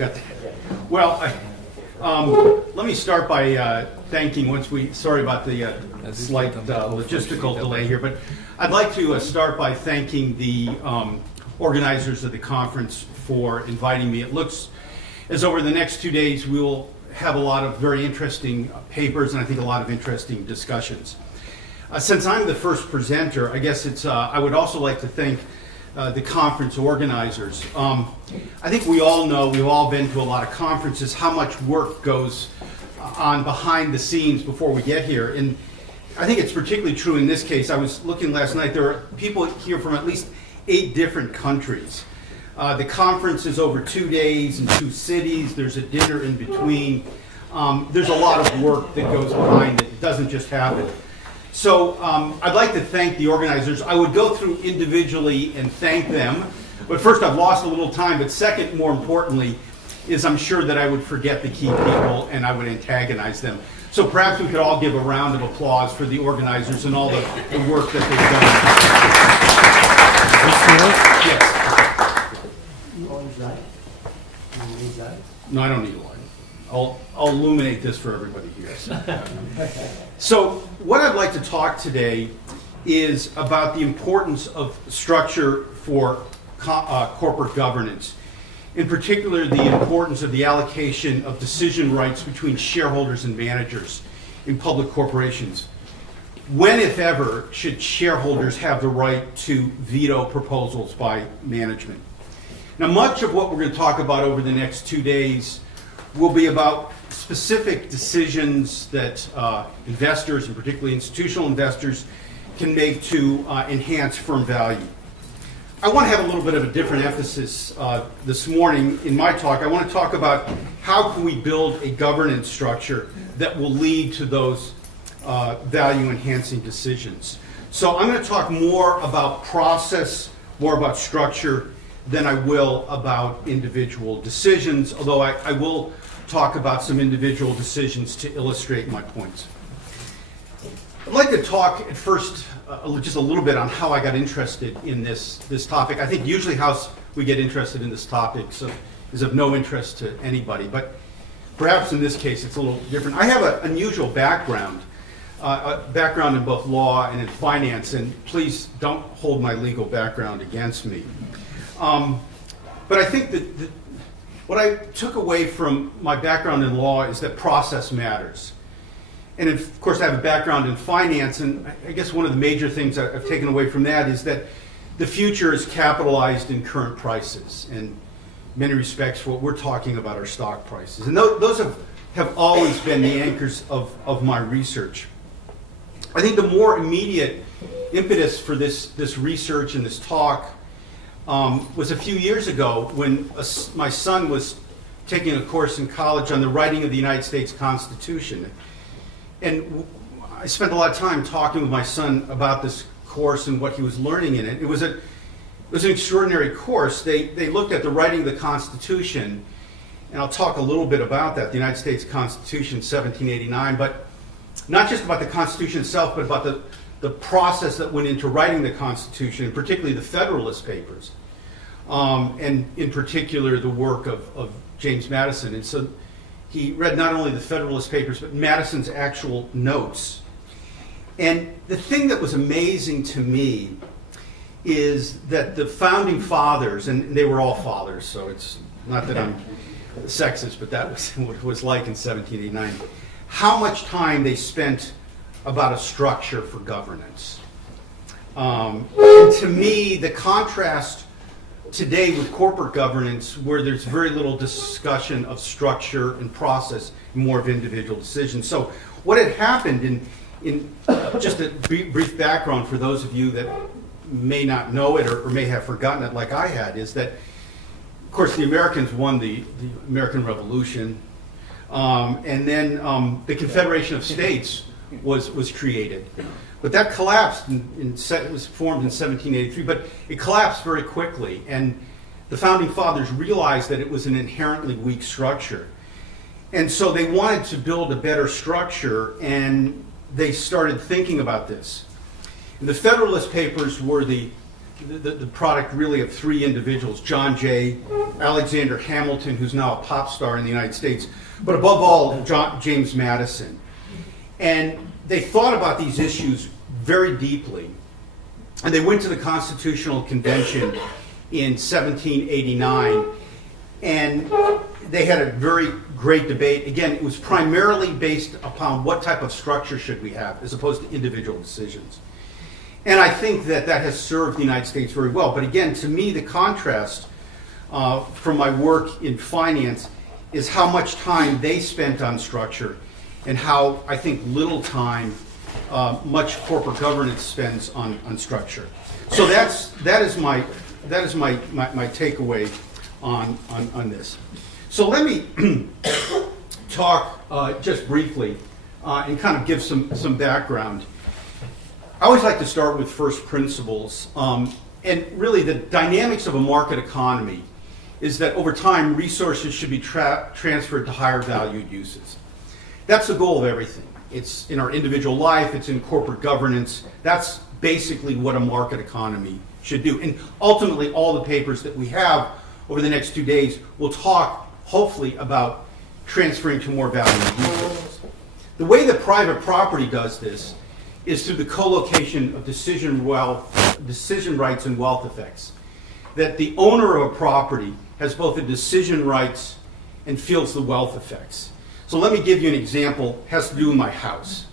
got that. Well, let me start by thanking, sorry about the slight logistical delay here, but I'd like to start by thanking the organizers of the conference for inviting me. It looks as over the next 2 days we will have a lot of very interesting papers and I think a lot of interesting discussions. Since I'm the first presenter, I guess I would also like to thank the conference organizers. I think we all know, we've all been to a lot of conferences, how much work goes on behind the scenes before we get here. And I think it's particularly true in this case. I was looking last night, there are people here from at least 8 different countries. The conference is over 2 days in 2 cities. There's a dinner in between. There's a lot of work that goes behind it. It doesn't just happen. So I'd like to thank the organizers. I would go through individually and thank them. But first, I've lost a little time. But second, more importantly, is I'm sure that I would forget the key people and I would antagonize them. So perhaps we could all give a round of applause for the organizers and all the work that they've done. Yes. No, I don't need a light. I'll illuminate this for everybody here. So what I'd like to talk today is about the importance of structure for corporate governance. In particular, the importance of the allocation of decision rights between shareholders and managers in public corporations. When, if ever, should shareholders have the right to veto proposals by management? Now, much of what we're going to talk about over the next 2 days will be about specific decisions that investors, and particularly institutional investors, can make to enhance firm value. I want to have a little bit of a different emphasis this morning in my talk. I want to talk about how can we build a governance structure that will lead to those value-enhancing decisions. So I'm going to talk more about process, more about structure, than I will about individual decisions, although I will talk about some individual decisions to illustrate my points. I'd like to talk at first just a little bit on how I got interested in this topic. I think usually how we get interested in this topic is of no interest to anybody, but perhaps in this case it's a little different. I have an unusual background, in both law and in finance, and please don't hold my legal background against me. But I think that what I took away from my background in law is that process matters. And of course I have a background in finance, and I guess one of the major things I've taken away from that is that the future is capitalized in current prices. And in many respects what we're talking about are stock prices. And those have always been the anchors of my research. I think the more immediate impetus for this research and this talk was a few years ago when my son was taking a course in college on the writing of the United States Constitution. And I spent a lot of time talking with my son about this course and what he was learning in it. It was an extraordinary course. They looked at the writing of the Constitution, and I'll talk a little bit about that, the United States Constitution, 1789, but not just about the Constitution itself, but about the process that went into writing the Constitution, and particularly the Federalist Papers, and in particular the work of James Madison. And so he read not only the Federalist Papers, but Madison's actual notes. And the thing that was amazing to me is that the founding fathers, and they were all fathers, so it's not that I'm sexist, but that was what it was like in 1789, how much time they spent about a structure for governance. And to me, the contrast today with corporate governance, where there's very little discussion of structure and process, more of individual decisions. So what had happened in just a brief background for those of you that may not know it or may have forgotten it like I had, is that, of course, the Americans won the American Revolution, and then the Confederation of States was created. But that collapsed, it was formed in 1783, but it collapsed very quickly. And the founding fathers realized that it was an inherently weak structure. And so they wanted to build a better structure, and they started thinking about this. And the Federalist Papers were the the product really of three individuals, John Jay, Alexander Hamilton, who's now a pop star in the United States, but above all, James Madison. And they thought about these issues very deeply. And they went to the Constitutional Convention in 1789, and they had a very great debate. Again, it was primarily based upon what type of structure should we have, as opposed to individual decisions. And I think that that has served the United States very well. But again, to me, the contrast from my work in finance is how much time they spent on structure and how I think little time much corporate governance spends on structure. So that is my takeaway on this. So let me talk just briefly and kind of give some background. I always like to start with first principles. And really the dynamics of a market economy is that over time resources should be transferred to higher valued uses. That's the goal of everything. It's in our individual life, it's in corporate governance. That's basically what a market economy should do. And ultimately all the papers that we have over the next 2 days will talk hopefully about transferring to more valued uses. The way that private property does this is through the co-location of decision rights and wealth effects. That the owner of a property has both the decision rights and feels the wealth effects. So let me give you an example. It has to do with my house.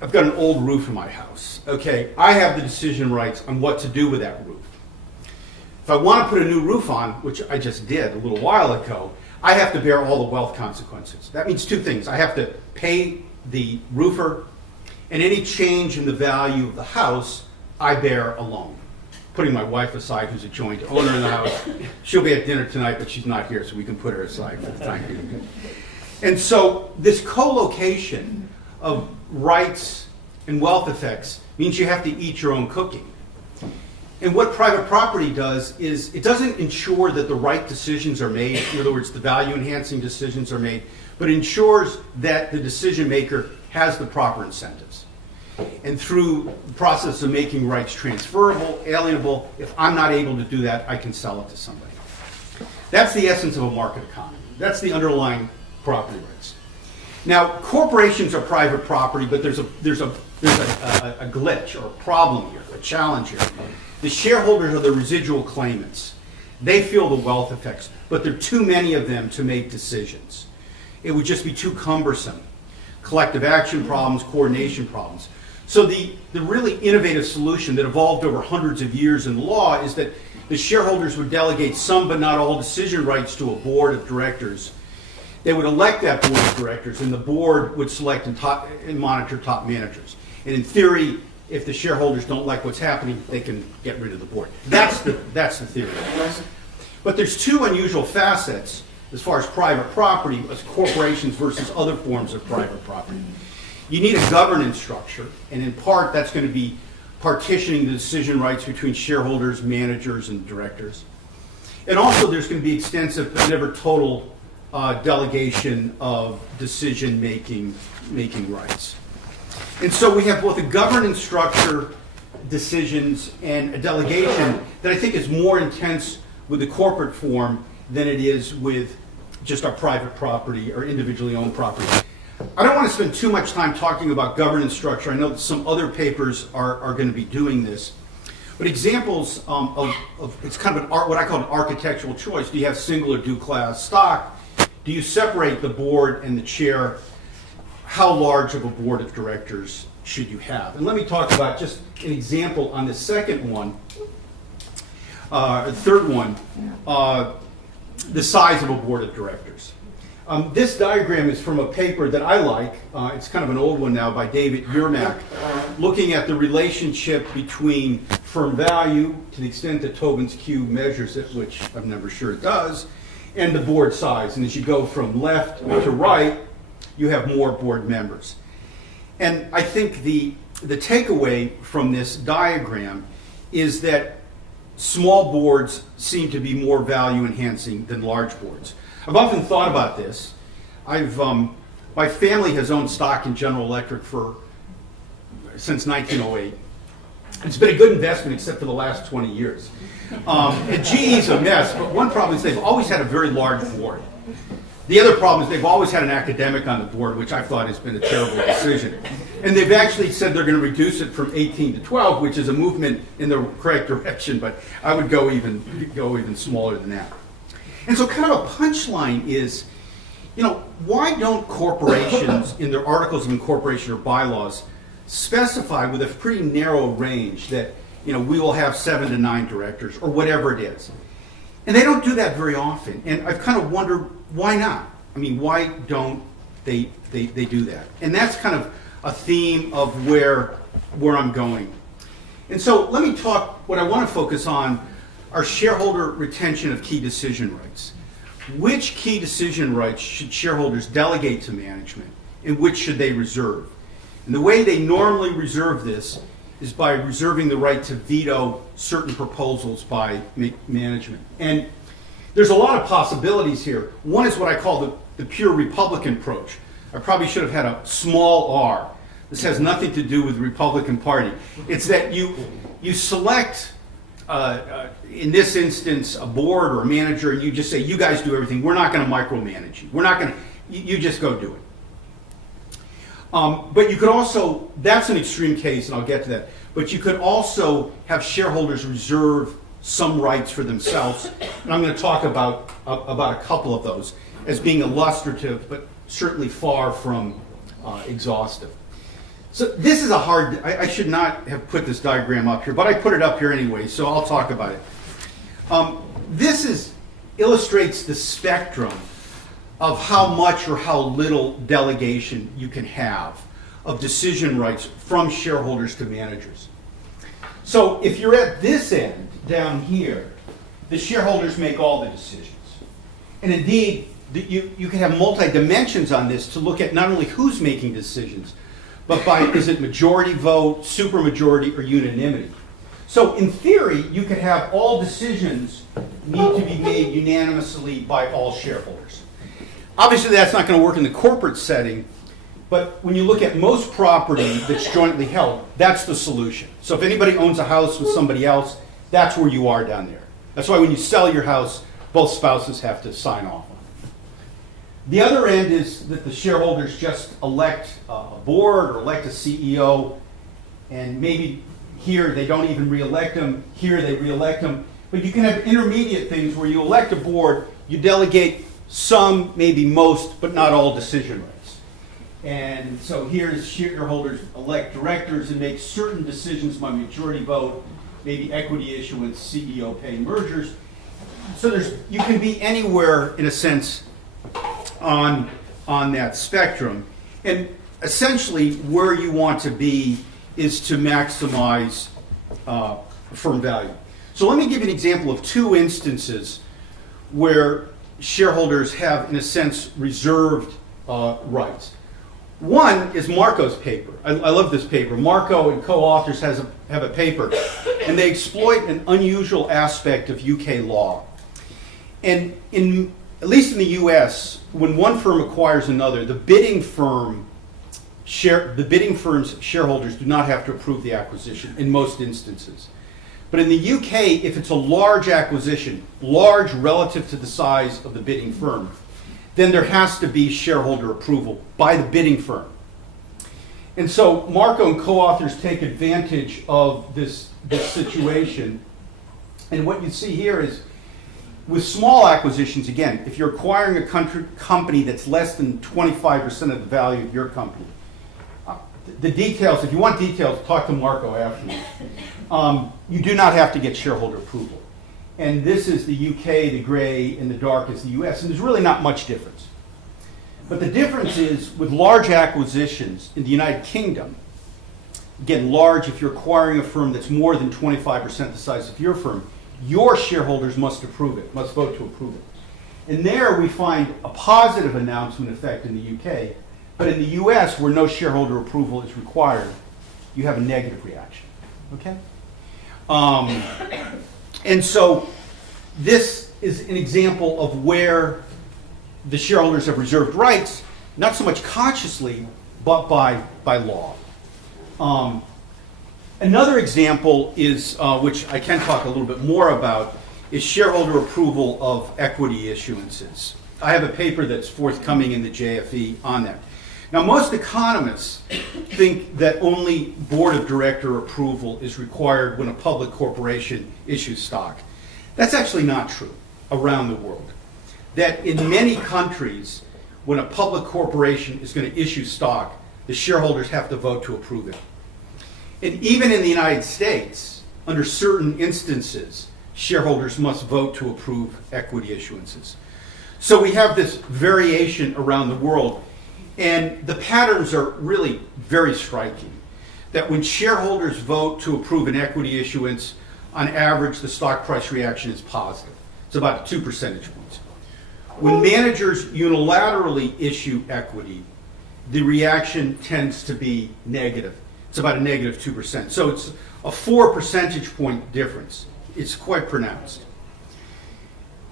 I've got an old roof in my house. Okay, I have the decision rights on what to do with that roof. If I want to put a new roof on, which I just did a little while ago, I have to bear all the wealth consequences. That means two things. I have to pay the roofer, and any change in the value of the house, I bear alone. Putting my wife aside, who's a joint owner in the house. She'll be at dinner tonight, but she's not here, so we can put her aside for the time being. And so this co-location of rights and wealth effects means you have to eat your own cooking. And what private property does is it doesn't ensure that the right decisions are made, in other words, the value-enhancing decisions are made, but ensures that the decision maker has the proper incentives. And through the process of making rights transferable, alienable, if I'm not able to do that, I can sell it to somebody. That's the essence of a market economy. That's the underlying property rights. Now, corporations are private property, but there's a glitch or a problem here, a challenge here. The shareholders are the residual claimants. They feel the wealth effects, but there are too many of them to make decisions. It would just be too cumbersome. Collective action problems, coordination problems. So the really innovative solution that evolved over hundreds of years in law is that the shareholders would delegate some but not all decision rights to a board of directors. They would elect that board of directors, and the board would select and monitor top managers. And in theory, if the shareholders don't like what's happening, they can get rid of the board. That's the theory. But there's two unusual facets as far as private property, as corporations versus other forms of private property. You need a governance structure, and in part that's going to be partitioning the decision rights between shareholders, managers, and directors. And also there's going to be extensive but never total delegation of decision-making rights. And so we have both a governance structure, decisions, and a delegation that I think is more intense with the corporate form than it is with just our private property or individually owned property. I don't want to spend too much time talking about governance structure. I know that some other papers are going to be doing this. But examples of it's kind of what I call an architectural choice. Do you have single or dual class stock? Do you separate the board and the chair? How large of a board of directors should you have? And let me talk about just an example on the second one, third one, the size of a board of directors. This diagram is from a paper that I like. It's kind of an old one now by David Yermak, looking at the relationship between firm value, to the extent that Tobin's Q measures it, which I'm never sure it does, and the board size. And as you go from left to right, you have more board members. And I think the takeaway from this diagram is that small boards seem to be more value enhancing than large boards. I've often thought about this. My family has owned stock in General Electric since 1908. It's been a good investment except for the last 20 years. And GE's a mess, but one problem is they've always had a very large board. The other problem is they've always had an academic on the board, which I thought has been a terrible decision. And they've actually said they're going to reduce it from 18 to 12, which is a movement in the correct direction, but I would go even smaller than that. And so kind of a punchline is, why don't corporations in their articles of incorporation or bylaws specify with a pretty narrow range that, we will have 7 to 9 directors or whatever it is? And they don't do that very often. And I've kind of wondered, why not? I mean, why don't they do that? And that's kind of a theme of where I'm going. And so let me talk, what I want to focus on are shareholder retention of key decision rights. Which key decision rights should shareholders delegate to management, and which should they reserve? And the way they normally reserve this is by reserving the right to veto certain proposals by management. And there's a lot of possibilities here. One is what I call the pure Republican approach. I probably should have had a small r. This has nothing to do with the Republican Party. It's that you select, in this instance, a board or a manager, and you just say, you guys do everything. We're not going to micromanage you. We're not going to, you just go do it. But you could also, that's an extreme case, and I'll get to that, but you could also have shareholders reserve some rights for themselves, and I'm going to talk about a couple of those as being illustrative, but certainly far from exhaustive. So this is I should not have put this diagram up here, but I put it up here anyway, so I'll talk about it. This illustrates the spectrum of how much or how little delegation you can have of decision rights from shareholders to managers. So if you're at this end, down here, the shareholders make all the decisions. And indeed, you can have multi-dimensions on this to look at not only who's making decisions, but by, is it majority vote, supermajority, or unanimity? So in theory, you could have all decisions need to be made unanimously by all shareholders. Obviously, that's not going to work in the corporate setting, but when you look at most property that's jointly held, that's the solution. So if anybody owns a house with somebody else, that's where you are down there. That's why when you sell your house, both spouses have to sign off on it. The other end is that the shareholders just elect a board or elect a CEO, and maybe here they don't even re-elect them, here they re-elect them. But you can have intermediate things where you elect a board, you delegate some, maybe most, but not all decision rights. And so here's shareholders elect directors and make certain decisions by majority vote, maybe equity issuance, CEO pay, mergers. So you can be anywhere, in a sense, on that spectrum. And essentially where you want to be is to maximize firm value. So let me give you an example of 2 instances where shareholders have, in a sense, reserved rights. One is Marco's paper. I love this paper. Marco and co-authors have a paper, and they exploit an unusual aspect of UK law. And at least in the US, when one firm acquires another, the bidding firm's shareholders do not have to approve the acquisition in most instances. But in the UK, if it's a large acquisition, large relative to the size of the bidding firm, then there has to be shareholder approval by the bidding firm. And so Marco and co-authors take advantage of this situation. And what you see here is, with small acquisitions, again, if you're acquiring a company that's less than 25% of the value of your company, the details, if you want details, talk to Marco afterwards. You do not have to get shareholder approval. And this is the UK, the gray, and the dark is the US, and there's really not much difference. But the difference is, with large acquisitions in the United Kingdom, again, large, if you're acquiring a firm that's more than 25% the size of your firm, your shareholders must approve it, must vote to approve it. And there we find a positive announcement effect in the UK, but in the US, where no shareholder approval is required, you have a negative reaction. Okay? And so this is an example of where the shareholders have reserved rights, not so much consciously, but by law. Another example is, which I can talk a little bit more about, is shareholder approval of equity issuances. I have a paper that's forthcoming in the JFE on that. Now, most economists think that only board of director approval is required when a public corporation issues stock. That's actually not true around the world. That in many countries, when a public corporation is going to issue stock, the shareholders have to vote to approve it. And even in the United States, under certain instances, shareholders must vote to approve equity issuances. So we have this variation around the world, and the patterns are really very striking. That when shareholders vote to approve an equity issuance, on average, the stock price reaction is positive. It's about 2 percentage points. When managers unilaterally issue equity, the reaction tends to be negative. It's about a negative 2%. So it's a 4 percentage point difference. It's quite pronounced.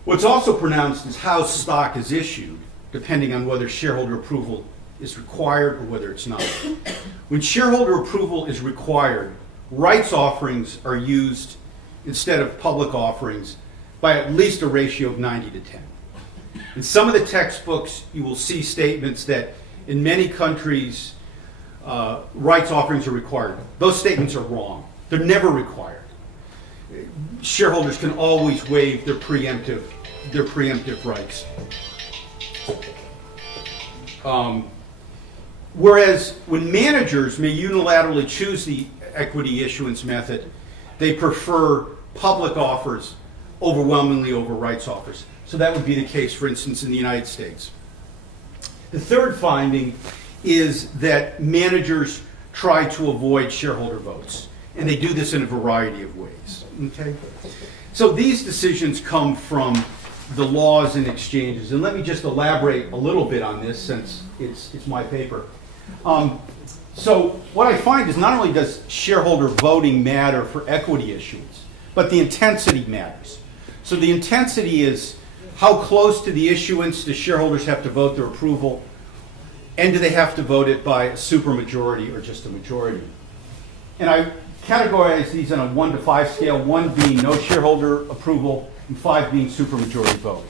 What's also pronounced is how stock is issued, depending on whether shareholder approval is required or whether it's not. When shareholder approval is required, rights offerings are used instead of public offerings by at least a ratio of 90 to 10. In some of the textbooks, you will see statements that in many countries, rights offerings are required. Those statements are wrong. They're never required. Shareholders can always waive their preemptive rights. Whereas when managers may unilaterally choose the equity issuance method, they prefer public offers overwhelmingly over rights offers. So that would be the case, for instance, in the United States. The third finding is that managers try to avoid shareholder votes, and they do this in a variety of ways. Okay? So these decisions come from the laws and exchanges, and let me just elaborate a little bit on this since it's my paper. So what I find is not only does shareholder voting matter for equity issuance, but the intensity matters. So the intensity is how close to the issuance do shareholders have to vote their approval, and do they have to vote it by a supermajority or just a majority? And I categorize these on a 1 to 5 scale, 1 being no shareholder approval, and 5 being supermajority vote.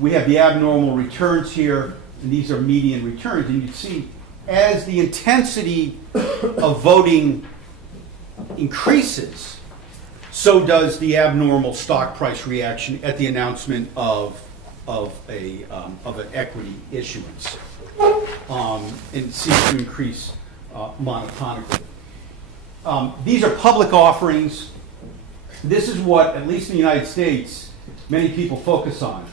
We have the abnormal returns here, and these are median returns, and you see as the intensity of voting increases, so does the abnormal stock price reaction at the announcement of an equity issuance, and seems to increase monotonically. These are public offerings. This is what, at least in the United States, many people focus on,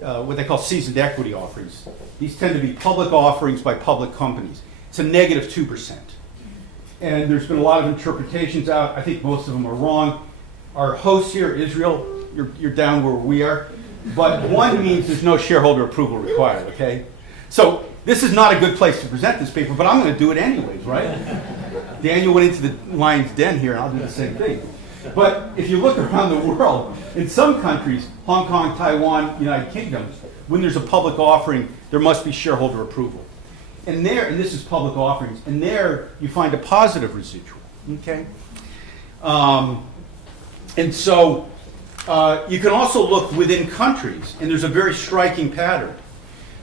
what they call seasoned equity offerings. These tend to be public offerings by public companies. It's a negative 2%. And there's been a lot of interpretations out. I think most of them are wrong. Our host here, Israel, you're down where we are. But 1 means there's no shareholder approval required, okay? So this is not a good place to present this paper, but I'm going to do it anyways, right? Daniel went into the lion's den here, and I'll do the same thing. But if you look around the world, in some countries, Hong Kong, Taiwan, United Kingdom, when there's a public offering, there must be shareholder approval. And there, and this is public offerings, and there you find a positive residual, okay? And so you can also look within countries, and there's a very striking pattern.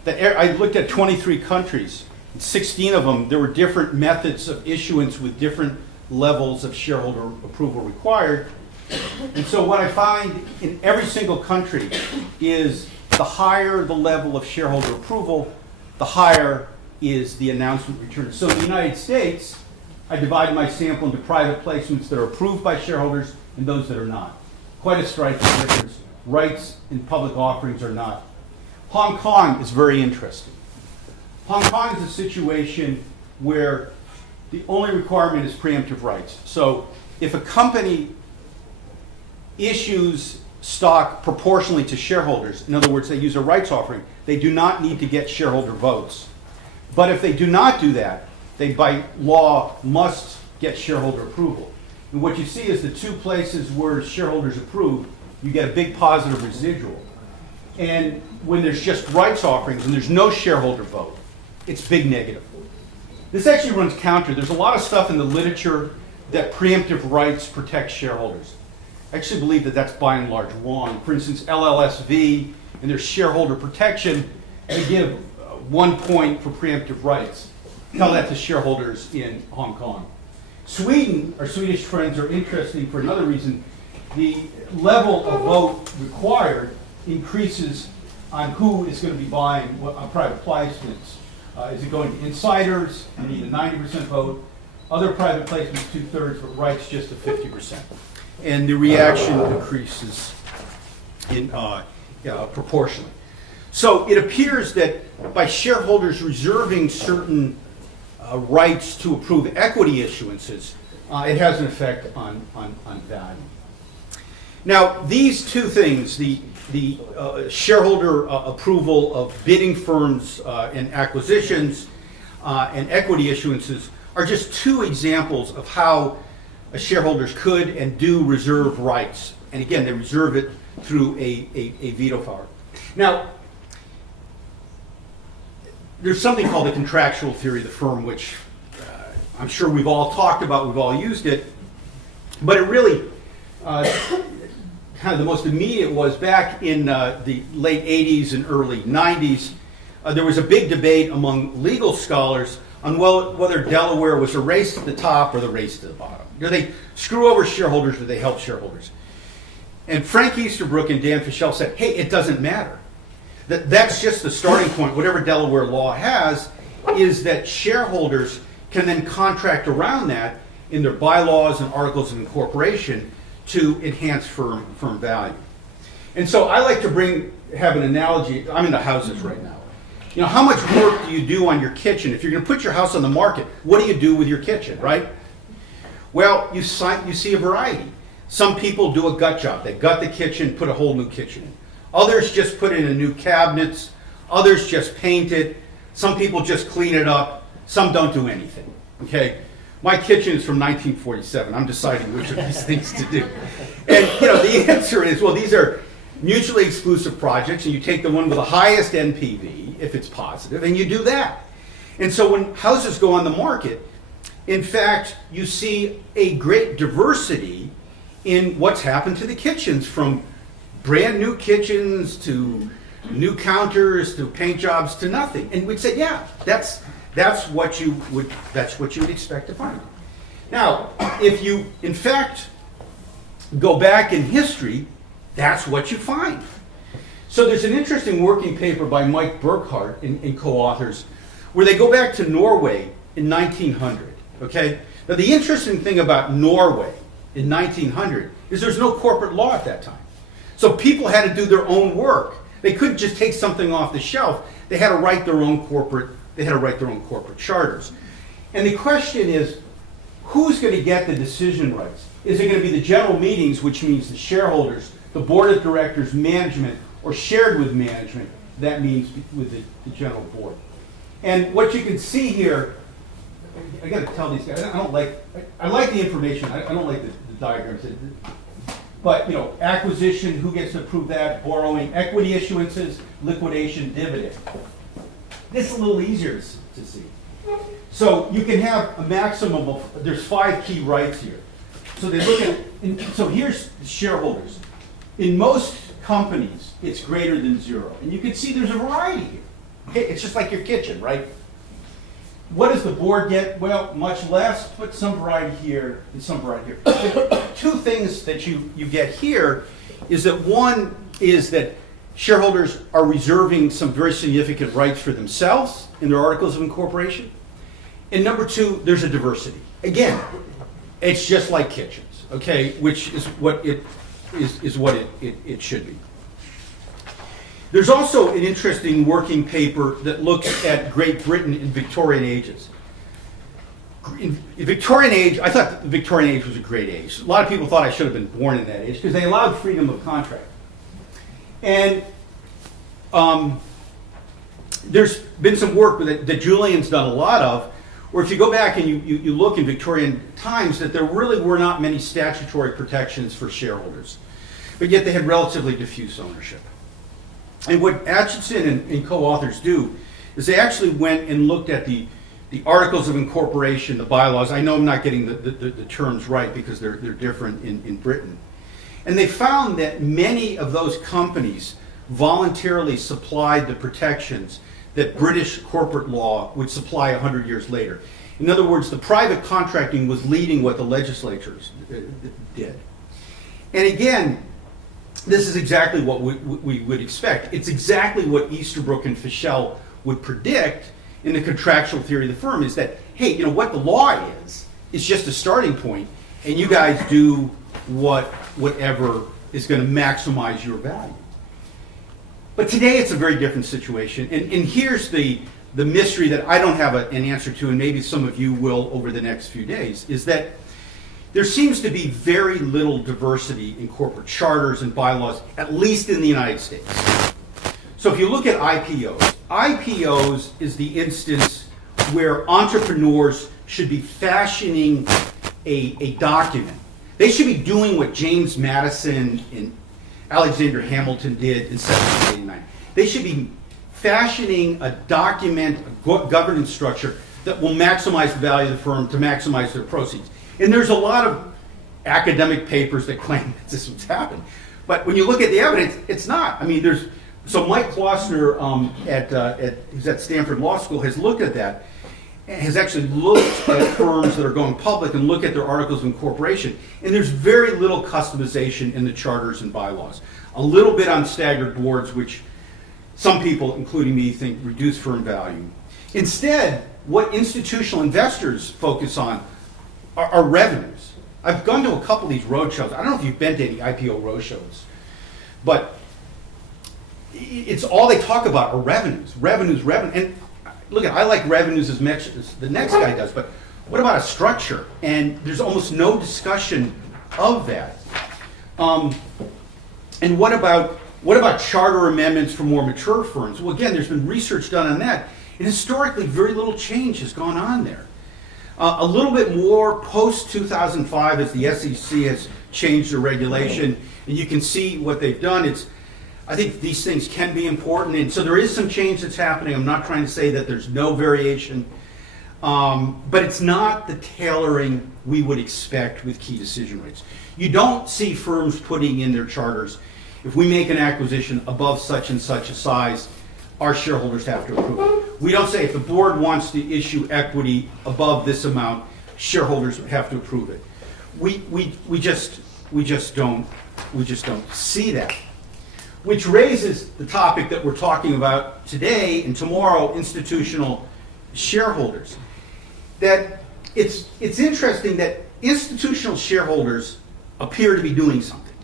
I looked at 23 countries. In 16 of them, there were different methods of issuance with different levels of shareholder approval required. And so what I find in every single country is the higher the level of shareholder approval, the higher is the announcement return. So in the United States, I divided my sample into private placements that are approved by shareholders and those that are not. Quite a striking difference. Rights and public offerings are not. Hong Kong is very interesting. Hong Kong is a situation where the only requirement is preemptive rights. So if a company issues stock proportionally to shareholders, in other words, they use a rights offering, they do not need to get shareholder votes. But if they do not do that, they by law must get shareholder approval. And what you see is the 2 places where shareholders approve, you get a big positive residual. And when there's just rights offerings and there's no shareholder vote, it's big negative. This actually runs counter. There's a lot of stuff in the literature that preemptive rights protect shareholders. I actually believe that that's by and large wrong. For instance, LLSV and their shareholder protection, they give 1 point for preemptive rights. Tell that to shareholders in Hong Kong. Sweden, our Swedish friends, are interesting for another reason. The level of vote required increases on who is going to be buying private placements. Is it going to insiders? You need a 90% vote. Other private placements, 2/3, but rights just a 50%. And the reaction increases in proportionally. So it appears that by shareholders reserving certain rights to approve equity issuances, it has an effect on value. Now, these two things, the shareholder approval of bidding firms and acquisitions and equity issuances, are just two examples of how shareholders could and do reserve rights. And again, they reserve it through a veto power. Now, there's something called the contractual theory of the firm, which I'm sure we've all talked about, we've all used it, but it really, kind of the most immediate was back in the late 80s and early 90s, there was a big debate among legal scholars on whether Delaware was a race to the top or the race to the bottom. Do they screw over shareholders or do they help shareholders? And Frank Easterbrook and Dan Fischel said, hey, it doesn't matter. That's just the starting point. Whatever Delaware law has is that shareholders can then contract around that in their bylaws and articles of incorporation to enhance firm value. And so I like to have an analogy. I'm into houses right now. You know, how much work do you do on your kitchen? If you're going to put your house on the market, what do you do with your kitchen, right? Well, you see a variety. Some people do a gut job. They gut the kitchen, put a whole new kitchen in. Others just put in a new cabinets. Others just paint it. Some people just clean it up. Some don't do anything, okay? My kitchen is from 1947. I'm deciding which of these things to do. And, you know, the answer is, well, these are mutually exclusive projects, and you take the one with the highest NPV, if it's positive, and you do that. And so when houses go on the market, in fact, you see a great diversity in what's happened to the kitchens, from brand new kitchens to new counters to paint jobs to nothing. And we'd say, yeah, that's what you would expect to find. Now, if you in fact go back in history, that's what you find. So there's an interesting working paper by Mike Burkhardt and co-authors where they go back to Norway in 1900. Okay? Now the interesting thing about Norway in 1900 is there's no corporate law at that time. So people had to do their own work. They couldn't just take something off the shelf. They had to write their own corporate charters. And the question is, who's going to get the decision rights? Is it going to be the general meetings, which means the shareholders, the board of directors, management, or shared with management? That means with the general board. And what you can see here, I got to tell these guys, I like the information. I don't like the diagrams. But, you know, acquisition, who gets to approve that, borrowing, equity issuances, liquidation, dividend. This is a little easier to see. So you can have a maximum of, there's 5 key rights here. So they look at, so here's the shareholders. In most companies, it's greater than 0. And you can see there's a variety here. Okay, it's just like your kitchen, right? What does the board get? Well, much less, but some variety here and some variety here. 2 things that you get here is that one is that shareholders are reserving some very significant rights for themselves in their articles of incorporation. And number 2, there's a diversity. Again, it's just like kitchens, okay, which is what it should be. There's also an interesting working paper that looks at Great Britain in Victorian ages. In Victorian age, I thought the Victorian age was a great age. A lot of people thought I should have been born in that age because they allowed freedom of contract. And there's been some work that Julian's done a lot of, where if you go back and you look in Victorian times, that there really were not many statutory protections for shareholders, but yet they had relatively diffuse ownership. And what Atchison and co-authors do is they actually went and looked at the the articles of incorporation, the bylaws. I know I'm not getting the terms right because they're different in Britain. And they found that many of those companies voluntarily supplied the protections that British corporate law would supply 100 years later. In other words, the private contracting was leading what the legislatures did. And again, this is exactly what we would expect. It's exactly what Easterbrook and Fischel would predict in the contractual theory of the firm, is that, hey, you know, what the law is just a starting point, and you guys do whatever is going to maximize your value. But today it's a very different situation, and here's the mystery that I don't have an answer to, and maybe some of you will over the next few days, is that there seems to be very little diversity in corporate charters and bylaws, at least in the United States. So if you look at IPOs is the instance where entrepreneurs should be fashioning a document. They should be doing what James Madison and Alexander Hamilton did in 1789. They should be fashioning a document, a governance structure that will maximize the value of the firm to maximize their proceeds. And there's a lot of academic papers that claim that this was happening. But when you look at the evidence, it's not. I mean, so Mike Klossner who's at Stanford Law School has looked at that, and has actually looked at firms that are going public and look at their articles of incorporation. And there's very little customization in the charters and bylaws. A little bit on staggered boards, which some people, including me, think reduce firm value. Instead, what institutional investors focus on are revenues. I've gone to a couple of these roadshows. I don't know if you've been to any IPO roadshows, but it's all they talk about are revenues. And look, I like revenues as much as the next guy does, but what about a structure? And there's almost no discussion of that. And what about charter amendments for more mature firms? Well, again, there's been research done on that, and historically, very little change has gone on there. A little bit more post-2005 as the SEC has changed their regulation, and you can see what they've done. I think these things can be important, and so there is some change that's happening. I'm not trying to say that there's no variation, but it's not the tailoring we would expect with key decision rights. You don't see firms putting in their charters, if we make an acquisition above such and such a size, our shareholders have to approve it. We don't say if the board wants to issue equity above this amount, shareholders have to approve it. We just don't see that. Which raises the topic that we're talking about today and tomorrow, institutional shareholders. That it's interesting that institutional shareholders appear to be doing something.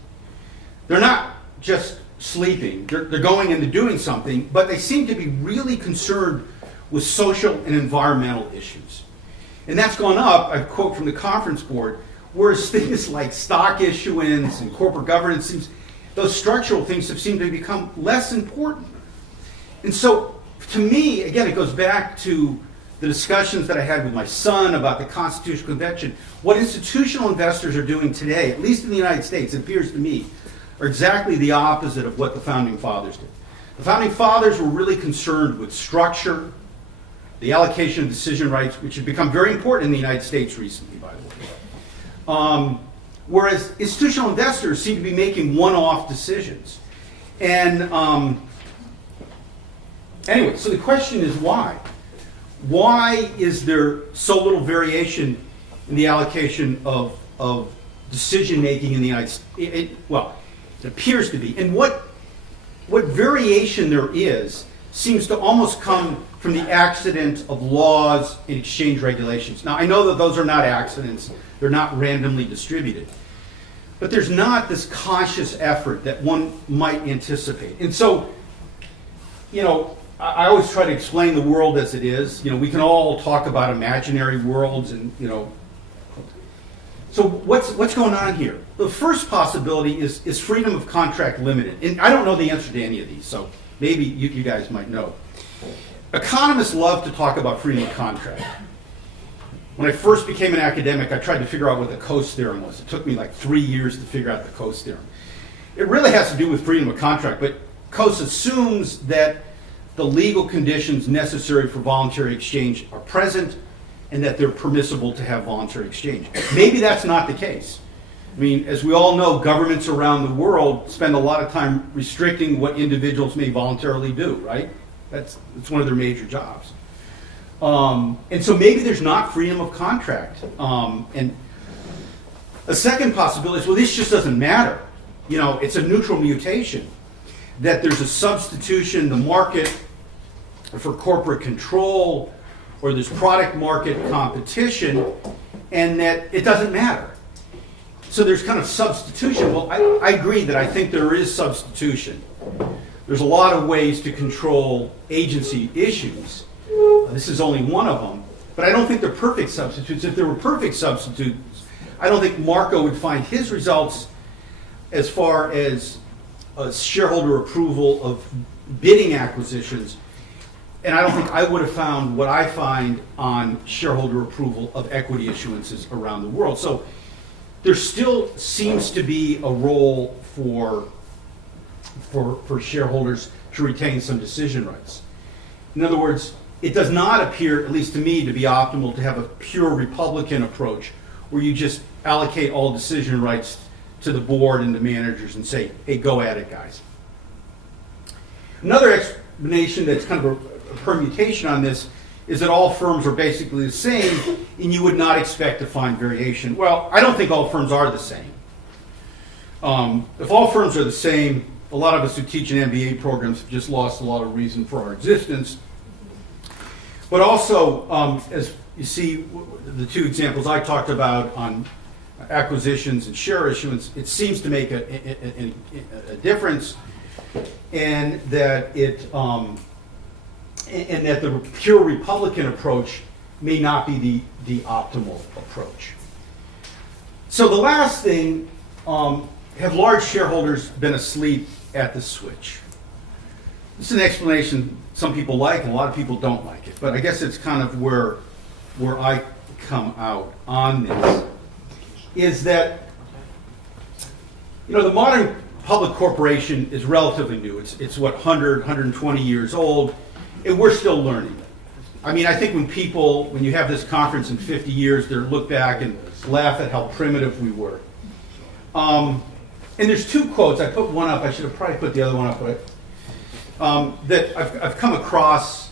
They're not just sleeping, they're going into doing something, but they seem to be really concerned with social and environmental issues. And that's gone up, I quote from the conference board, whereas things like stock issuance and corporate governance, those structural things have seemed to become less important. And so, to me, again, it goes back to the discussions that I had with my son about the Constitutional Convention. What institutional investors are doing today, at least in the United States, it appears to me, are exactly the opposite of what the Founding Fathers did. The Founding Fathers were really concerned with structure, the allocation of decision rights, which have become very important in the United States recently, by the way. Whereas institutional investors seem to be making one-off decisions. And anyway, so the question is why? Why is there so little variation in the allocation of decision-making in the United States? It appears to be. And what variation there is seems to almost come from the accident of laws and exchange regulations. Now, I know that those are not accidents. They're not randomly distributed. But there's not this conscious effort that one might anticipate. And so, I always try to explain the world as it is. We can all talk about imaginary worlds and, So what's going on here? The first possibility is freedom of contract limited. And I don't know the answer to any of these, so maybe you guys might know. Economists love to talk about freedom of contract. When I first became an academic, I tried to figure out what the Coase theorem was. It took me like 3 years to figure out the Coase theorem. It really has to do with freedom of contract, but Coase assumes that the legal conditions necessary for voluntary exchange are present and that they're permissible to have voluntary exchange. Maybe that's not the case. I mean, as we all know, governments around the world spend a lot of time restricting what individuals may voluntarily do, right? That's one of their major jobs. And so maybe there's not freedom of contract. And a second possibility is, well, this just doesn't matter. You know, it's a neutral mutation. That there's a substitution in the market for corporate control, or there's product market competition, and that it doesn't matter. So there's kind of substitution. Well, I agree that I think there is substitution. There's a lot of ways to control agency issues. This is only one of them. But I don't think they're perfect substitutes. If there were perfect substitutes, I don't think Marco would find his results as far as shareholder approval of bidding acquisitions. And I don't think I would have found what I find on shareholder approval of equity issuances around the world. So there still seems to be a role for shareholders to retain some decision rights. In other words, it does not appear, at least to me, to be optimal to have a pure Republican approach where you just allocate all decision rights to the board and the managers and say, hey, go at it, guys. Another explanation that's kind of a permutation on this is that all firms are basically the same and you would not expect to find variation. Well, I don't think all firms are the same. If all firms are the same, a lot of us who teach in MBA programs have just lost a lot of reason for our existence. But also, as you see, the two examples I talked about on acquisitions and share issuance, it seems to make a difference, and that the pure Republican approach may not be the optimal approach. So the last thing, have large shareholders been asleep at the switch? This is an explanation some people like and a lot of people don't like it, but I guess it's kind of where I come out on this, is that, you know, the modern public corporation is relatively new. It's what, 120 years old, and we're still learning. I mean, I think when you have this conference in 50 years, they'll look back and laugh at how primitive we were. And there's two quotes. I put one up. I should have probably put the other one up, but that I've come across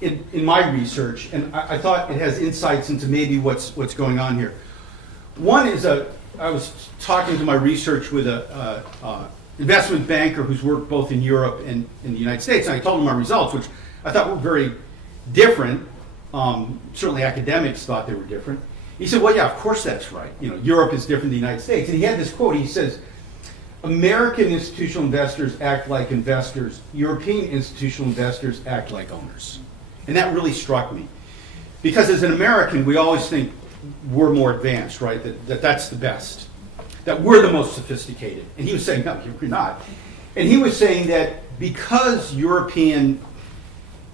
in my research, and I thought it has insights into maybe what's going on here. One is I was talking to my research with a investment banker who's worked both in Europe and in the United States, and I told him my results, which I thought were very different. Certainly academics thought they were different. He said, well, yeah, of course that's right. You know, Europe is different than the United States. And he had this quote. He says, American institutional investors act like investors. European institutional investors act like owners. And that really struck me. Because as an American, we always think we're more advanced, right? That's the best. That we're the most sophisticated. And he was saying, no, you're not. And he was saying that because European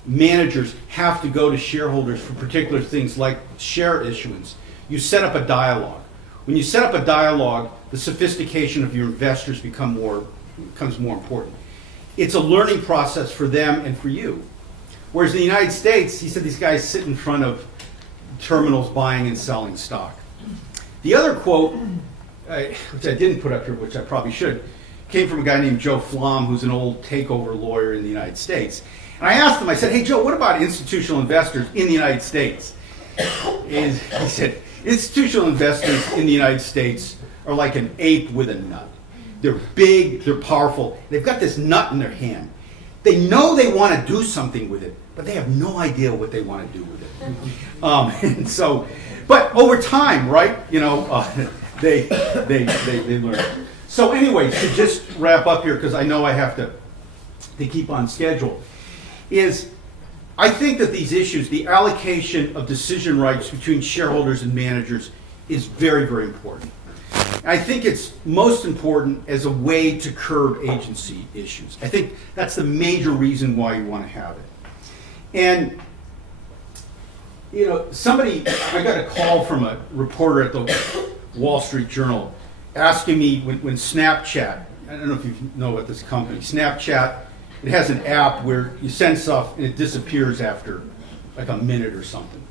managers have to go to shareholders for particular things like share issuance, you set up a dialogue. When you set up a dialogue, the sophistication of your investors becomes more important. It's a learning process for them and for you. Whereas in the United States, he said these guys sit in front of terminals buying and selling stock. The other quote, which I didn't put up here, which I probably should, came from a guy named Joe Flom, who's an old takeover lawyer in the United States. And I asked him, I said, hey, Joe, what about institutional investors in the United States? And he said, institutional investors in the United States are like an ape with a nut. They're big, they're powerful, they've got this nut in their hand. They know they want to do something with it, but they have no idea what they want to do with it. And so, but over time, right, you know, they learn. So anyway, to just wrap up here, because I know I have to keep on schedule, is I think that these issues, the allocation of decision rights between shareholders and managers, is very, very important. I think it's most important as a way to curb agency issues. I think that's the major reason why you want to have it. And, you know, I got a call from a reporter at the Wall Street Journal asking me when Snapchat, I don't know if you know about this company, Snapchat it has an app where you send stuff and it disappears after like a minute or something.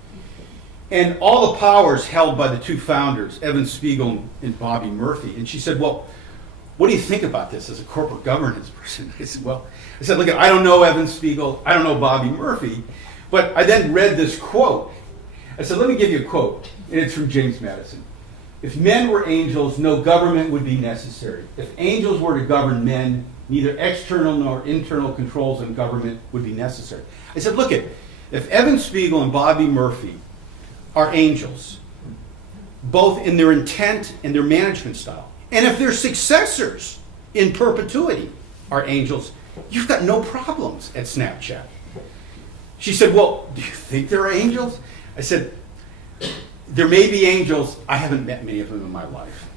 And all the power is held by the two founders, Evan Spiegel and Bobby Murphy. And she said, well, what do you think about this as a corporate governance person? I said, look, I don't know Evan Spiegel, I don't know Bobby Murphy, but I then read this quote. I said, let me give you a quote, and it's from James Madison. If men were angels, no government would be necessary. If angels were to govern men, neither external nor internal controls on government would be necessary. I said, look, if Evan Spiegel and Bobby Murphy are angels, both in their intent and their management style, and if their successors in perpetuity are angels, you've got no problems at Snapchat. She said, well, do you think they're angels? I said, there may be angels. I haven't met many of them in my life.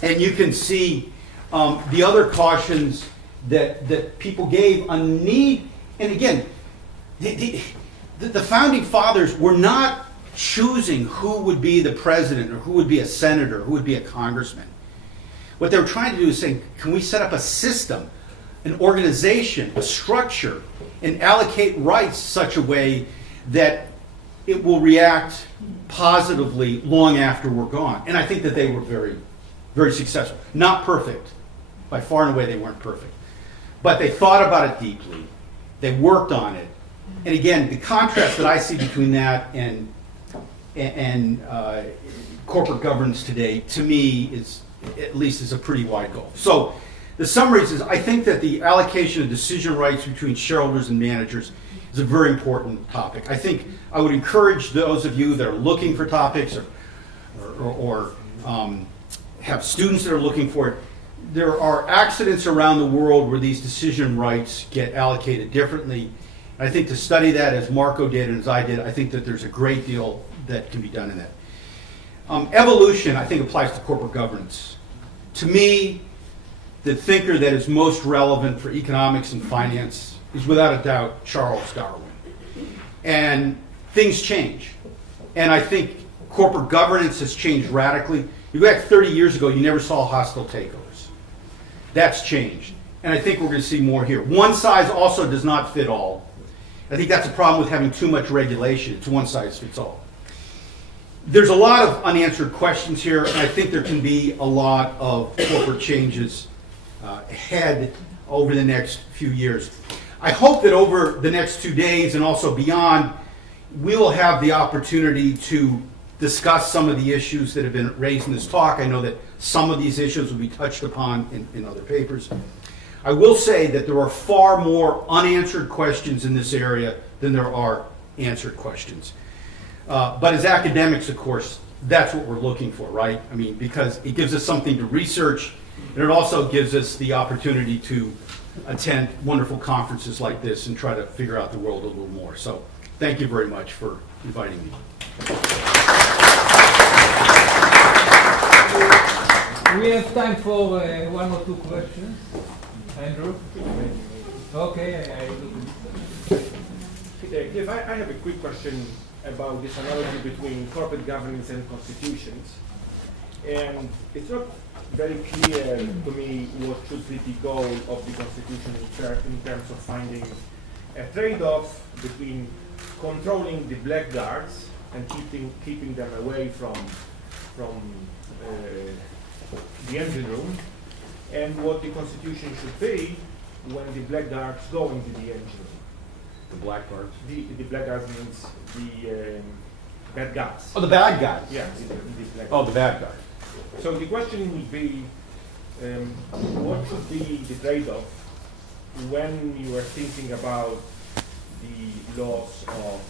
And you can see the other cautions that people gave on need. And again, the founding fathers were not choosing who would be the president or who would be a senator, who would be a congressman. What they were trying to do is say, can we set up a system, an organization, a structure, and allocate rights such a way that it will react positively long after we're gone. And I think that they were very, very successful. Not perfect. By far and away, they weren't perfect. But they thought about it deeply. They worked on it. And again, the contrast that I see between that and corporate governance today, to me, is at least is a pretty wide gulf. So the summary is, I think that the allocation of decision rights between shareholders and managers is a very important topic. I think I would encourage those of you that are looking for topics or have students that are looking for it. There are accidents around the world where these decision rights get allocated differently. I think to study that, as Marco did and as I did, I think that there's a great deal that can be done in that. Evolution, I think, applies to corporate governance. To me, the thinker that is most relevant for economics and finance is without a doubt Charles Darwin. And things change. And I think corporate governance has changed radically. You go back 30 years ago, you never saw hostile takeovers. That's changed. And I think we're going to see more here. One size also does not fit all. I think that's a problem with having too much regulation. It's one size fits all. There's a lot of unanswered questions here, and I think there can be a lot of corporate changes ahead over the next few years. I hope that over the next 2 days and also beyond, we will have the opportunity to discuss some of the issues that have been raised in this talk. I know that some of these issues will be touched upon in other papers. I will say that there are far more unanswered questions in this area than there are answered questions. But as academics, of course, that's what we're looking for, right? I mean, because it gives us something to research, and it also gives us the opportunity to attend wonderful conferences like this and try to figure out the world a little more. So thank you very much for inviting me. We have time for one or two questions. Andrew? Okay, Cliff, I have a quick question about this analogy between corporate governance and constitutions. And it's not very clear to me what should be the goal of the constitution in terms of finding a trade-off between controlling the blackguards and keeping them away from the engine room, and what the constitution should be when the blackguards go into the engine room. The blackguards? The blackguards means the bad guys. Oh, the bad guys. Yeah. The Oh, the bad guys. So the question would be, what should be the trade-off when you are thinking about the loss of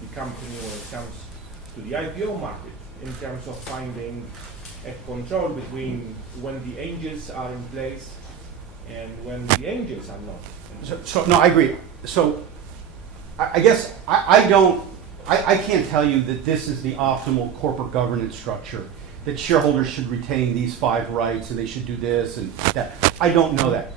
the company when it comes to the IPO market, in terms of finding a control between when the angels are in place and when the angels are not? So no, I agree. So I guess I can't tell you that this is the optimal corporate governance structure, that shareholders should retain these 5 rights and they should do this and that. I don't know that.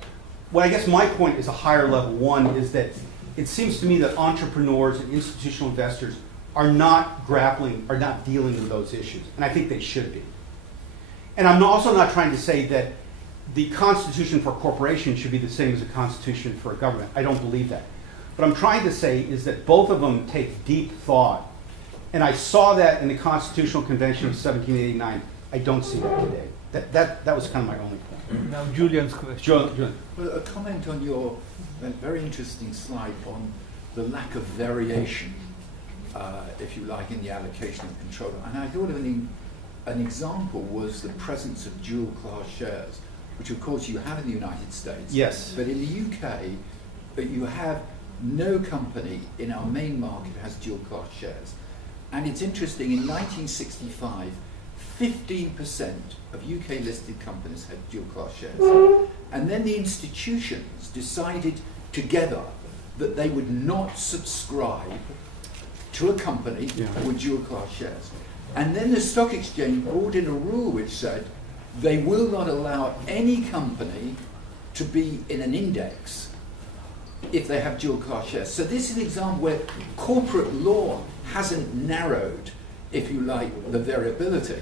What I guess my point is a higher level one is that it seems to me that entrepreneurs and institutional investors are not dealing with those issues, and I think they should be. And I'm also not trying to say that the constitution for a corporation should be the same as the constitution for a government. I don't believe that. What I'm trying to say is that both of them take deep thought. And I saw that in the Constitutional Convention of 1789. I don't see that today. That was kind of my only point. Now Julian's question. Julian. Well, a comment on your very interesting slide on the lack of variation, if you like, in the allocation of control. And I thought an example was the presence of dual class shares, which of course you have in the United States. Yes. But in the UK, you have no company in our main market has dual class shares. And it's interesting, in 1965, 15% of UK listed companies had dual class shares. And then the institutions decided together that they would not subscribe to a company with dual class shares. And then the stock exchange brought in a rule which said they will not allow any company to be in an index if they have dual class shares. So this is an example where corporate law hasn't narrowed, if you like, the variability,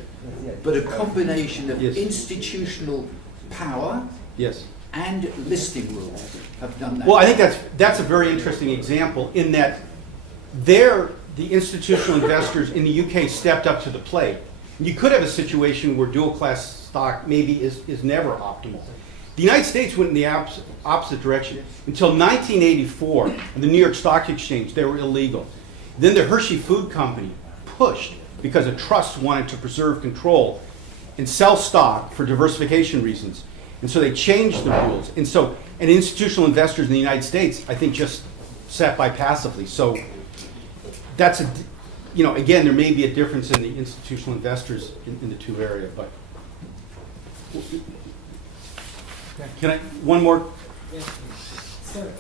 but a combination of institutional power and listing rules have done that. Well, I think that's a very interesting example in that the institutional investors in the UK stepped up to the plate. You could have a situation where dual class stock maybe is never optimal. The United States went in the opposite direction. Until 1984, and the New York Stock Exchange, they were illegal. Then the Hershey Food Company pushed because a trust wanted to preserve control and sell stock for diversification reasons. And so they changed the rules. And institutional investors in the United States, I think, just sat by passively. So that's again, there may be a difference in the institutional investors in the two areas, but can I, one more? Yes, sir,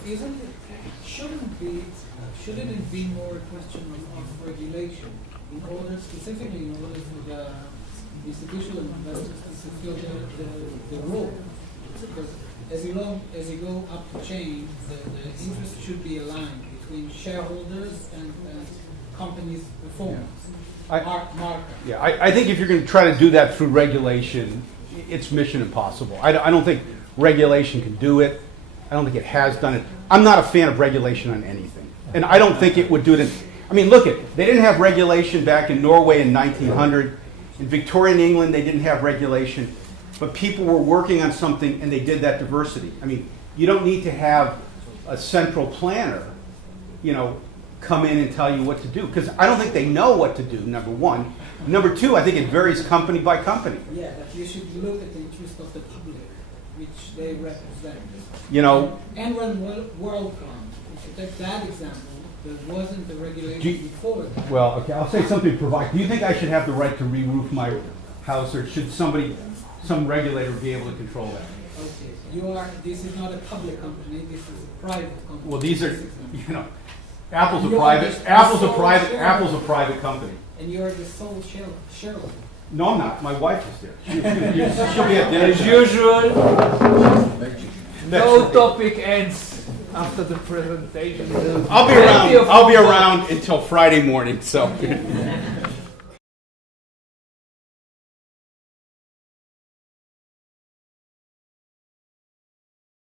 shouldn't it be more a question of regulation specifically in order for the institutional investors to fulfill the role? Because as you go up the chain, the interest should be aligned between shareholders and companies' performance. I think if you're going to try to do that through regulation, it's mission impossible. I don't think regulation can do it. I don't think it has done it. I'm not a fan of regulation on anything. And I don't think it would do it. They didn't have regulation back in Norway in 1900. In Victorian England, they didn't have regulation. But people were working on something and they did that diversity. You don't need to have a central planner, come in and tell you what to do. Because I don't think they know what to do, number one. Number two, I think it varies company by company. Yeah, but you should look at the interest of the public, which they represent. And when WorldCom, if you take that example, there wasn't the regulation before that. Well, okay, I'll say something provocative. Do you think I should have the right to re-roof my house, or should some regulator be able to control that? Okay, this is not a public company, this is a private company. Well, these are, Apple's a private company. And you're the sole shareholder. No, I'm not. My wife is there. She'll be at dinner. As usual, no week. topic ends after the presentation. I'll be around until Friday morning, so.